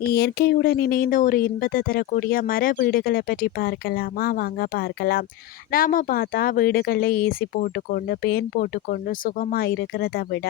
இயற்கையுடன் இணைந்த ஒரு இன்பத்தை தரக்கூடிய மர வீடுகளை பற்றி பார்க்கலாமா? வாங்க பார்க்கலாம். நாம் பார்த்தா வீடுகளில் ஏசி போட்டுக்கொண்டு பேன் போட்டுக்கொண்டு சுகமாக இருக்கிறத விட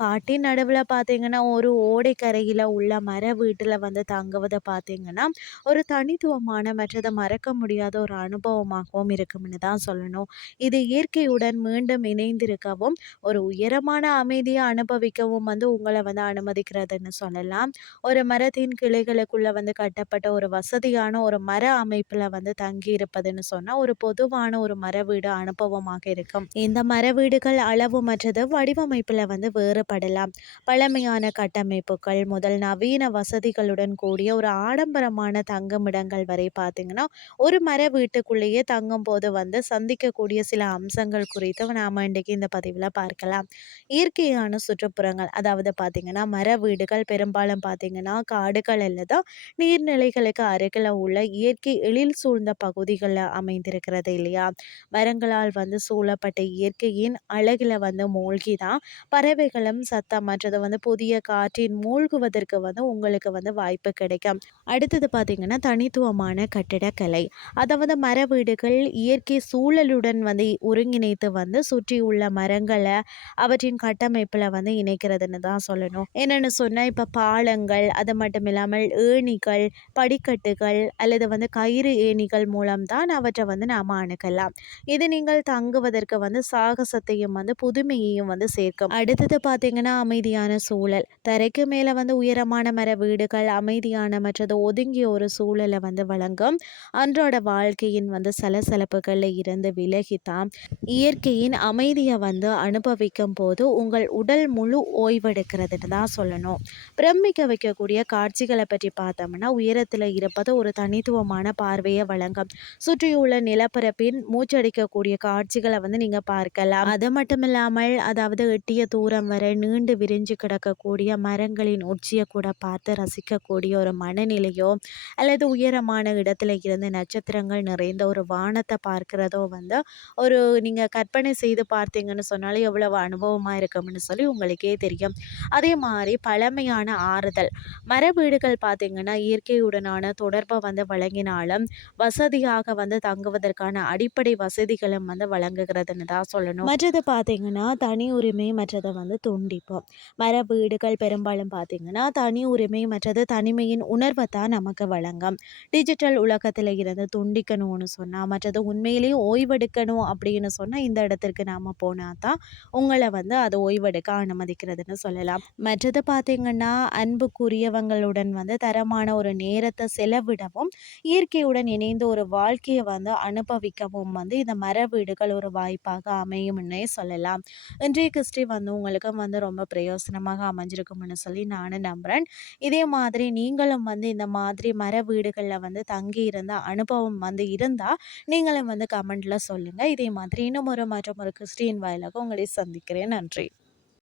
காட்டின் நடுவில் பார்த்தீங்கன்னா ஒரு ஓடைக்கரையில் உள்ள மர வீட்டில் வந்து தங்குவதை பார்த்தீங்கன்னா ஒரு தனித்துவமான மற்றதை மறக்க முடியாத ஒரு அனுபவமாகவும் இருக்கும்னு தான் சொல்லணும். இது இயற்கையுடன் மீண்டும் இணைந்திருக்கவும் ஒரு உயரமான அமைதியை அனுபவிக்கவும் வந்து உங்களை வந்து அனுமதிக்கிறதுன்னு சொல்லலாம். ஒரு மரத்தின் கிளைகளுக்குள்ள வந்து கட்டப்பட்ட ஒரு வசதியான ஒரு மர அமைப்புல வந்து தங்கி இருப்பதுன்னு சொன்னா ஒரு பொதுவான ஒரு மர வீடு அனுபவமாக இருக்கும். இந்த மர வீடுகள் அளவு மற்றது வடிவமைப்புல வந்து வேறுபடலாம். பழமையான கட்டமைப்புகள் முதல் நவீன வசதிகளுடன் கூடிய ஒரு ஆடம்பரமான தங்குமிடங்கள் வரை பார்த்தீங்கன்னா ஒரு மர வீட்டுக்குள்ளேயே தங்கும் போது வந்து சந்திக்கக்கூடிய சில அம்சங்கள் குறித்து நாம இன்றைக்கு இந்த பதிவில் பார்க்கலாம். இயற்கையான சுற்றுப்புறங்கள் அதாவது பார்த்தீங்கன்னா மர வீடுகள் பெரும்பாலும் பார்த்தீங்கன்னா காடுகளில் தான் நீர்நிலைகளுக்கு அருகில் உள்ள இயற்கை எழில் சூழ்ந்த பகுதிகளில் அமைந்திருக்கிறது இல்லையா? மரங்களால் வந்து சூழப்பட்ட இயற்கையின் அழகில் வந்து மூழ்கி தான் பறவைகளும் சத்தம் மற்றது வந்து புதிய காற்றின் மூழ்குவதற்கு வந்து உங்களுக்கு வந்து வாய்ப்பு கிடைக்கும். அடுத்தது பார்த்திங்கன்னா தனித்துவமான கட்டிடக்கலை. அதாவது மர வீடுகள் இயற்கை சூழலுடன் வந்து ஒருங்கிணைத்து வந்து சுற்றி உள்ள மரங்களை அவற்றின் கட்டமைப்பில் வந்து இணைக்கிறதுன்னு தான் சொல்லணும். என்னென்னு சொன்னால் இப்போ பாலங்கள் அது மட்டும் இல்லாமல் ஏணிகள் படிக்கட்டுகள் அல்லது வந்து கயிறு ஏணிகள் மூலம் தான் அவற்றை வந்து நாம் அணுகலாம். இது நீங்கள் தங்குவதற்கு வந்து சாகசத்தையும் வந்து புதுமையையும் வந்து சேர்க்கும். அடுத்தது பார்த்தீங்கன்னா அமைதியான சூழல். தரைக்கு மேலே வந்து உயரமான மர வீடுகள் அமைதியான மற்றது ஒதுங்கிய ஒரு சூழலை வந்து வழங்கும். அன்றாட வாழ்க்கையின் வந்து சலசலப்புகளில் இருந்து விலகித்தான். இயற்கையின் அமைதியை வந்து அனுபவிக்கும் போது உங்கள் உடல் முழு ஓய்வெடுக்கிறதுன்னு தான் சொல்லணும். பிரமிக்க வைக்கக்கூடிய காட்சிகள் பற்றி பார்த்தோம்னா உயரத்தில் இருப்பது ஒரு தனித்துவமான பார்வையை வழங்கும். சுற்றியுள்ள நிலப்பரப்பின் மூச்சடிக்கக்கூடிய காட்சிகளை வந்து நீங்கள் பார்க்கலாம். அது மட்டும் இல்லாமல் அதாவது எட்டிய தூரம் வரை நீண்டு விரிஞ்சு கிடக்கக்கூடிய மரங்களின் உச்சியை கூட பார்த்து ரசிக்கக்கூடிய ஒரு மனநிலையோ அல்லது உயரமான இடத்துல இருந்து நட்சத்திரங்கள் நிறைந்த ஒரு வானத்தை பார்க்கிறதோ வந்து ஒரு நீங்கள் கற்பனை செய்து பார்த்தீங்கன்னு சொன்னாலே எவ்வளவு அனுபவமாக இருக்கும்னு சொல்லி உங்களுக்கே தெரியும். அதே மாதிரி பழமையான ஆறுதல். மர வீடுகள் பார்த்திங்கன்னா இயற்கையுடனான தொடர்பை வந்து வழங்கினாலும் வசதியாக வந்து தங்குவதற்கான அடிப்படை வசதிகளும் வந்து வழங்குகிறதுன்னு தான் சொல்லணும். மற்றது பார்த்திங்கன்னா தனி உரிமை மற்றதை வந்து துண்டிப்போம். மர வீடுகள் பெரும்பாலும் பார்த்திங்கன்னா தனி உரிமை மற்றது தனிமையின் உணர்வை தான் நமக்கு வழங்கும். டிஜிட்டல் உலகத்தில் இருந்து துண்டிக்கணும்னு சொன்னால் மற்றது உண்மையிலேயே ஓய்வெடுக்கணும் அப்படின்னு சொன்னால் இந்த இடத்திற்கு நாம் போனால் தான் உங்களை வந்து அது ஓய்வெடுக்க அனுமதிக்கிறதுன்னு சொல்லலாம். மற்றது பார்த்திங்கன்னா அன்புக்குரியவங்களுடன் வந்து தரமான ஒரு நேரத்தை செலவிடவும் இயற்கையுடன் இணைந்து ஒரு வாழ்க்கையை வந்து அனுபவிக்கவும் வந்து இந்த மர வீடுகள் ஒரு வாய்ப்பாக அமையும்னே சொல்லலாம். இன்றைய கிறிஸ்டி வந்து உங்களுக்கும் வந்து ரொம்ப பிரயோசனமாக அமைஞ்சிருக்கும்னு சொல்லி நானும் நம்புகிறேன் இதே மாதிரி நீங்களும் வந்து இந்த மாதிரி மர வீடுகளில் வந்து தங்கி இருந்த அனுபவம் வந்து இருந்தால் நீங்களும் வந்து கமெண்டில் சொல்லுங்கள் இதே மாதிரி இன்னும் ஒரு மற்றும் ஒரு கிறிஸ்டின் வாயிலாக உங்களை சந்திக்கிறேன். நன்றி.